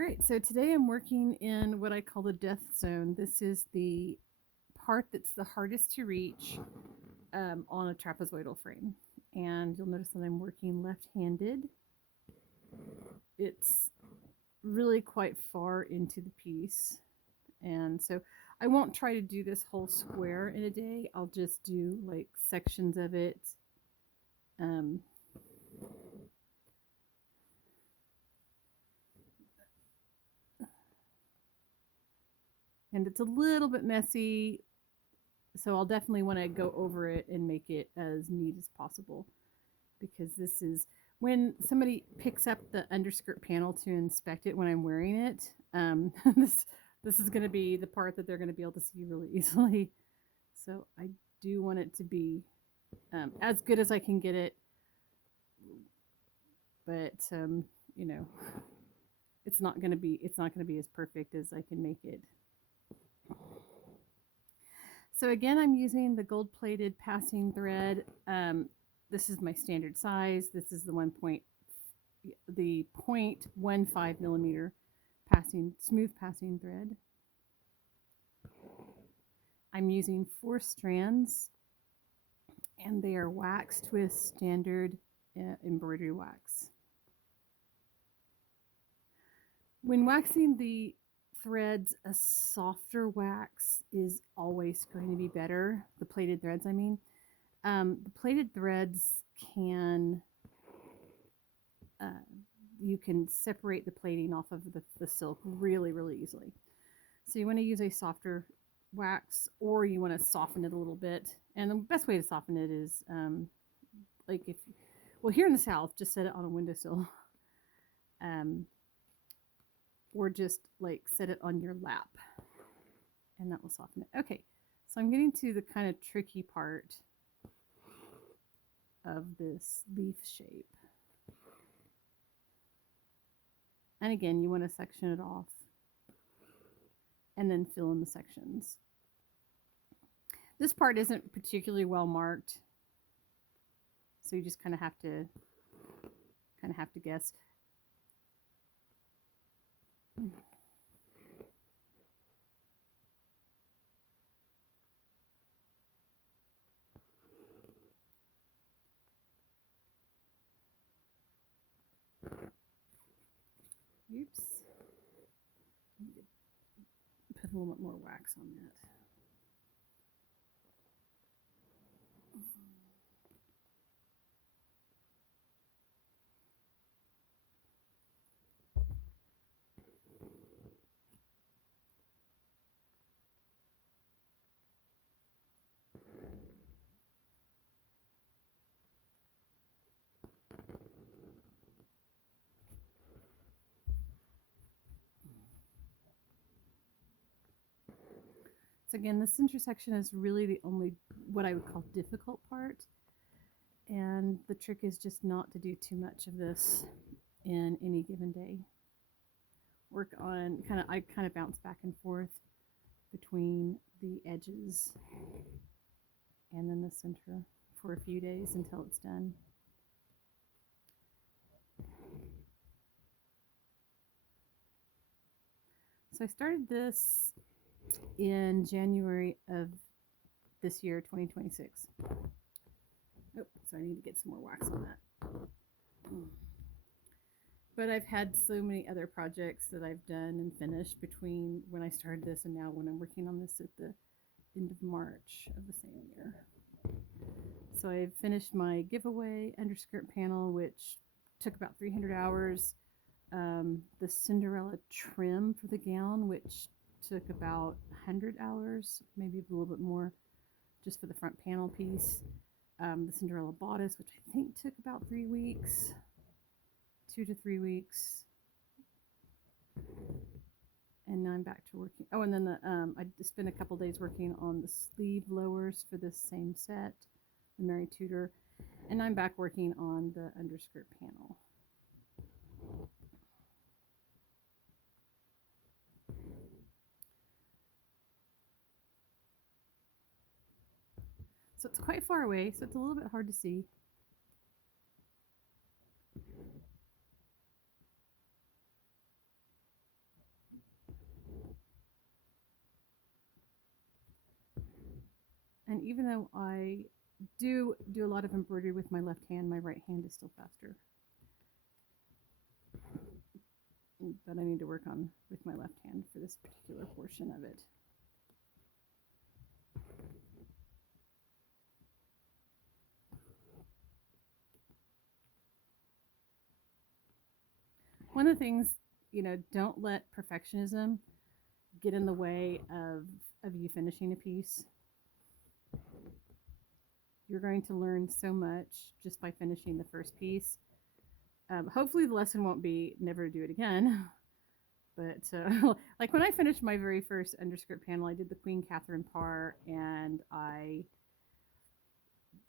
All right, so today I'm working in what I call the death zone. This is the part that's the hardest to reach on a trapezoidal frame. And you'll notice that I'm working left handed. It's really quite far into the piece. And so I won't try to do this whole square in a day. I'll just do like sections of it. Um, and it's a little bit messy, so I'll definitely want to go over it and make it as neat as possible, because this is when somebody picks up the underskirt panel to inspect it when I'm wearing it. This is going to be the part that they're going to be able to see really easily. So I do want it to be as good as I can get it, but you know, it's not going to be as perfect as I can make it. So again, I'm using the gold plated passing thread. This is my standard size. This is the 0.15 millimeter smooth passing thread. I'm using 4 strands, and they are waxed with standard embroidery wax. When waxing the threads, a softer wax is always going to be better. The plated threads, I mean. The plated threads can uh, you can separate the plating off of the silk really, really easily. So you want to use a softer wax, or you want to soften it a little bit. And the best way to soften it is like if, well, here in the South, just set it on a windowsill. Um, or just like set it on your lap, and that will soften it. Okay, so I'm getting to the kind of tricky part of this leaf shape. And again, you want to section it off and then fill in the sections. This part isn't particularly well marked, so you just kind of have to guess. Oops. Put a little bit more wax on that. So again, this intersection is really the only what I would call difficult part. And the trick is just not to do too much of this in any given day. Work on I kind of bounce back and forth between the edges and then the center for a few days until it's done. So I started this in January of this year, 2026. Oh, so I need to get some more wax on that. But I've had so many other projects that I've done and finished between when I started this and now when I'm working on this at the end of March of the same year. So I finished my giveaway underskirt panel, which took about 300 hours. The Cinderella trim for the gown, which took about 100 hours, maybe a little bit more, just for the front panel piece. The Cinderella bodice, which I think took about 3 weeks, 2 to 3 weeks. And now I'm back to working. Oh, and then I spent a couple days working on the sleeve lowers for this same set, the Mary Tudor. And I'm back working on the underskirt panel. So it's quite far away, so it's a little bit hard to see. And even though I do a lot of embroidery with my left hand, my right hand is still faster. But I need to work on with my left hand for this particular portion of it. One of the things, don't let perfectionism get in the way of you finishing a piece. You're going to learn so much just by finishing the first piece. Hopefully the lesson won't be never do it again. But like when I finished my very first underskirt panel, I did the Queen Catherine par, and I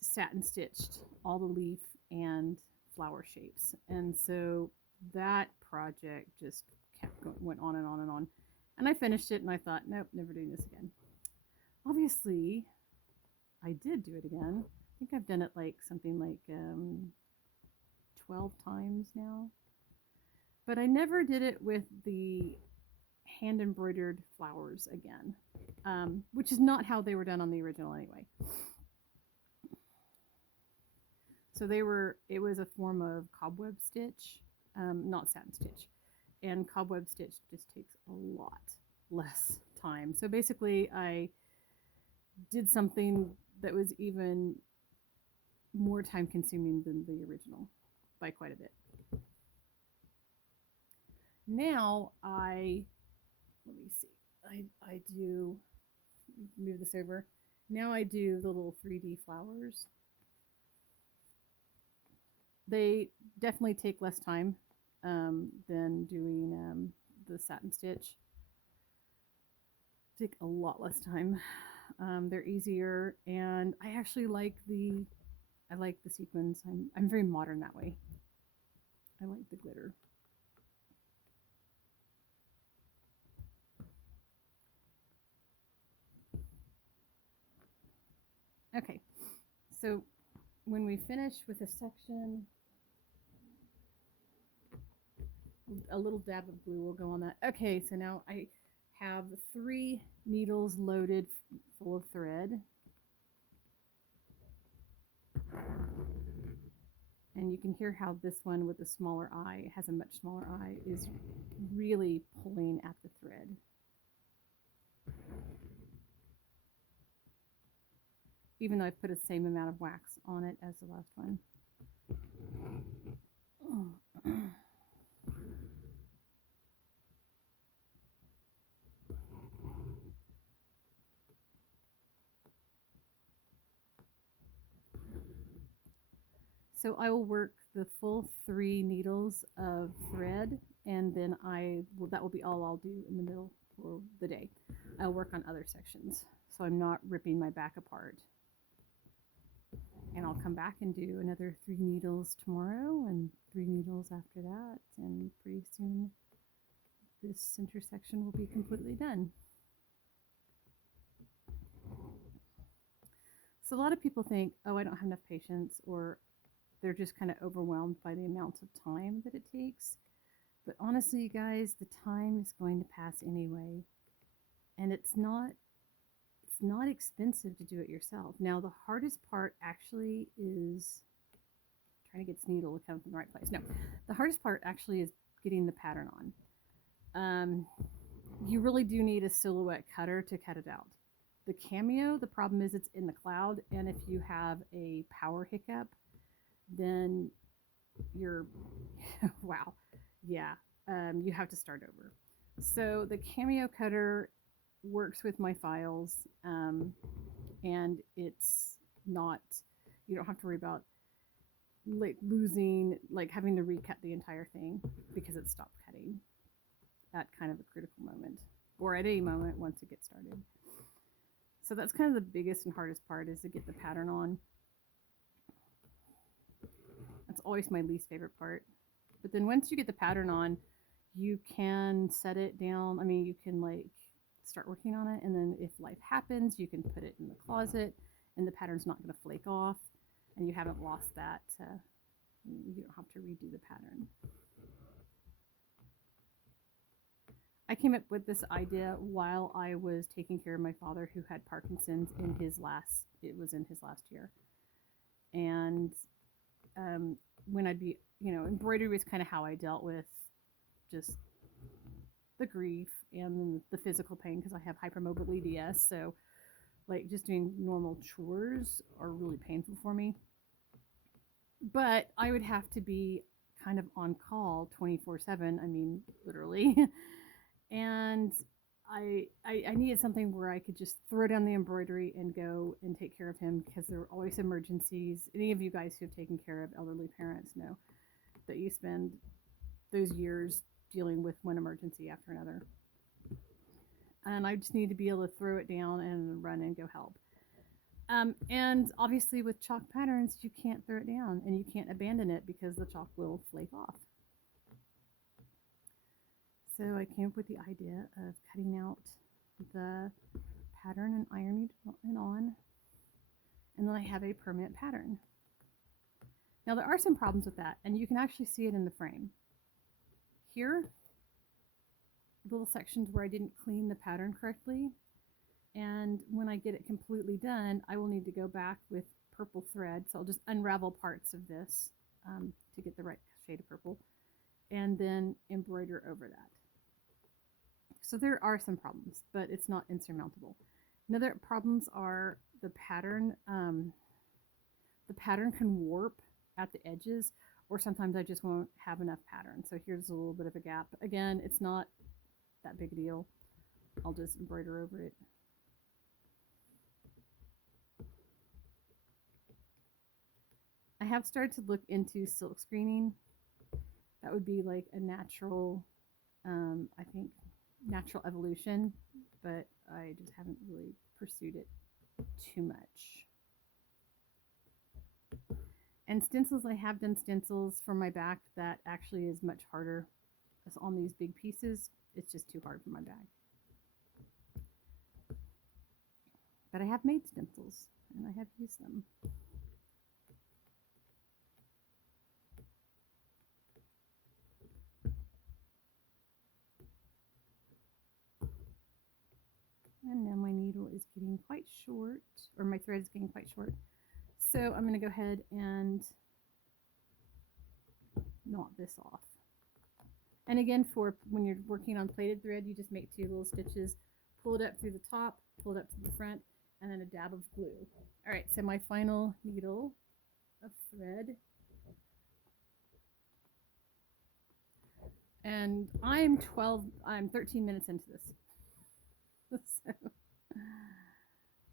satin stitched all the leaf and flower shapes. And so that project just went on and on and on. And I finished it and I thought, nope, never doing this again. Obviously, I did do it again. I think I've done it like something like 12 times now. But I never did it with the hand embroidered flowers again, which is not how they were done on the original anyway. So it was a form of cobweb stitch, not satin stitch. And cobweb stitch just takes a lot less time. So basically I did something that was even more time consuming than the original by quite a bit. Now let me see, I do, move this over. Now I do the little 3D flowers. They definitely take less time than doing the satin stitch. Take a lot less time. They're easier, and I actually like the sequins. I'm very modern that way. I like the glitter. Okay, so when we finish with a section, a little dab of glue will go on that. Okay, so now I have 3 needles loaded full of thread. And you can hear how this one with the smaller eye, has a much smaller eye, is really pulling at the thread. Even though I've put the same amount of wax on it as the last one. So I will work the full 3 needles of thread, and then that will be all I'll do in the middle for the day. I'll work on other sections, so I'm not ripping my back apart. And I'll come back and do another 3 needles tomorrow and 3 needles after that, and pretty soon this center section will be completely done. So a lot of people think, oh, I don't have enough patience, or they're just kind of overwhelmed by the amount of time that it takes. But honestly, you guys, the time is going to pass anyway. And it's not expensive to do it yourself. Now, the hardest part actually is trying to get this needle to come from the right place. No, the hardest part actually is getting the pattern on. You really do need a silhouette cutter to cut it out. The cameo, the problem is it's in the cloud, and if you have a power hiccup, then you're, wow, yeah, you have to start over. So the cameo cutter works with my files, and it's not, you don't have to worry about like losing, like having to recut the entire thing because it stopped cutting at kind of a critical moment, or at any moment once it gets started. So that's kind of the biggest and hardest part, is to get the pattern on. That's always my least favorite part. But then once you get the pattern on, you can set it down. I mean, you can like start working on it, and then if life happens, you can put it in the closet, and the pattern's not going to flake off, and you haven't lost that. You don't have to redo the pattern. I came up with this idea while I was taking care of my father who had Parkinson's in his last, it was in his last year. And um, when I'd be, embroidery was kind of how I dealt with just the grief and the physical pain because I have hypermobile EDS. So, like, just doing normal chores are really painful for me. But I would have to be kind of on call 24/7. I mean, literally. And I needed something where I could just throw down the embroidery and go and take care of him because there were always emergencies. Any of you guys who have taken care of elderly parents know that you spend those years dealing with one emergency after another. And I just need to be able to throw it down and run and go help. And obviously, with chalk patterns, you can't throw it down and you can't abandon it because the chalk will flake off. So I came up with the idea of cutting out the pattern and ironing it on, and then I have a permanent pattern. Now there are some problems with that, and you can actually see it in the frame. Here, little sections where I didn't clean the pattern correctly, and when I get it completely done, I will need to go back with purple thread, so I'll just unravel parts of this to get the right shade of purple, and then embroider over that. So there are some problems, but it's not insurmountable. Another problems are the pattern. The pattern can warp at the edges, or sometimes I just won't have enough pattern. So here's a little bit of a gap. Again, it's not that big a deal. I'll just embroider over it. I have started to look into silk screening. That would be like a natural, I think, natural evolution, but I just haven't really pursued it too much. And stencils, I have done stencils for my back that actually is much harder. Because on these big pieces, it's just too hard for my bag. But I have made stencils and I have used them. And now my needle is getting quite short, or my thread is getting quite short. So I'm going to go ahead and knot this off. And again, for when you're working on plaited thread, you just make 2 little stitches, pull it up through the top, pull it up to the front, and then a dab of glue. All right, so my final needle of thread. And I'm 13 minutes into this. So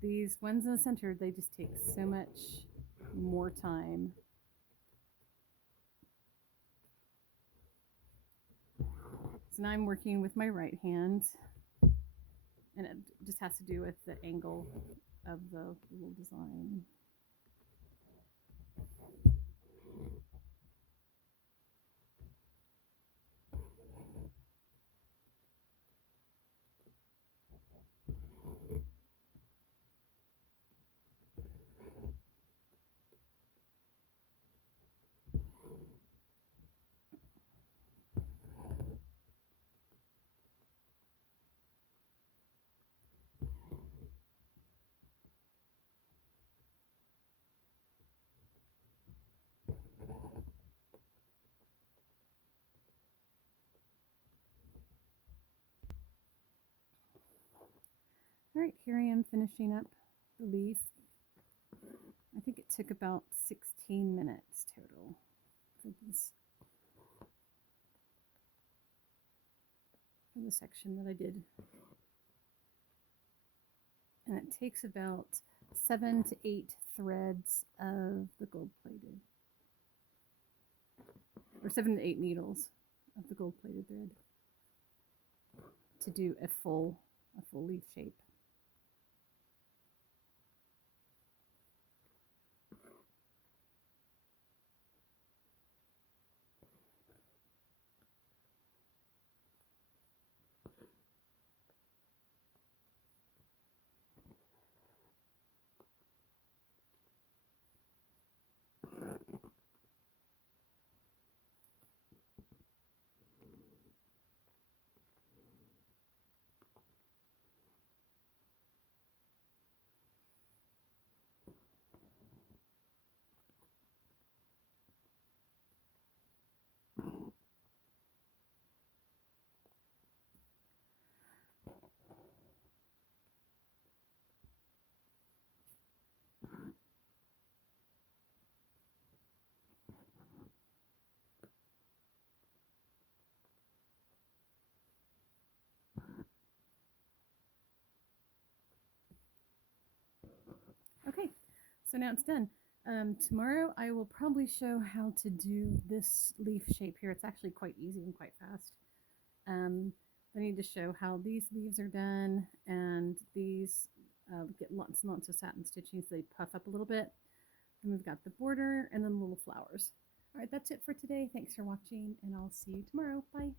these ones in the center, they just take so much more time. So now I'm working with my right hand, and it just has to do with the angle of the little design. All right, here I am finishing up the leaf. I think it took about 16 minutes total for this, for the section that I did. And it takes about 7 to 8 threads of the gold plated, or 7 to 8 needles of the gold plated thread to do a full leaf shape. So now it's done. Tomorrow I will probably show how to do this leaf shape here. It's actually quite easy and quite fast. I need to show how these leaves are done, and these get lots and lots of satin stitching so they puff up a little bit. And we've got the border and then little flowers. All right, that's it for today. Thanks for watching, and I'll see you tomorrow. Bye.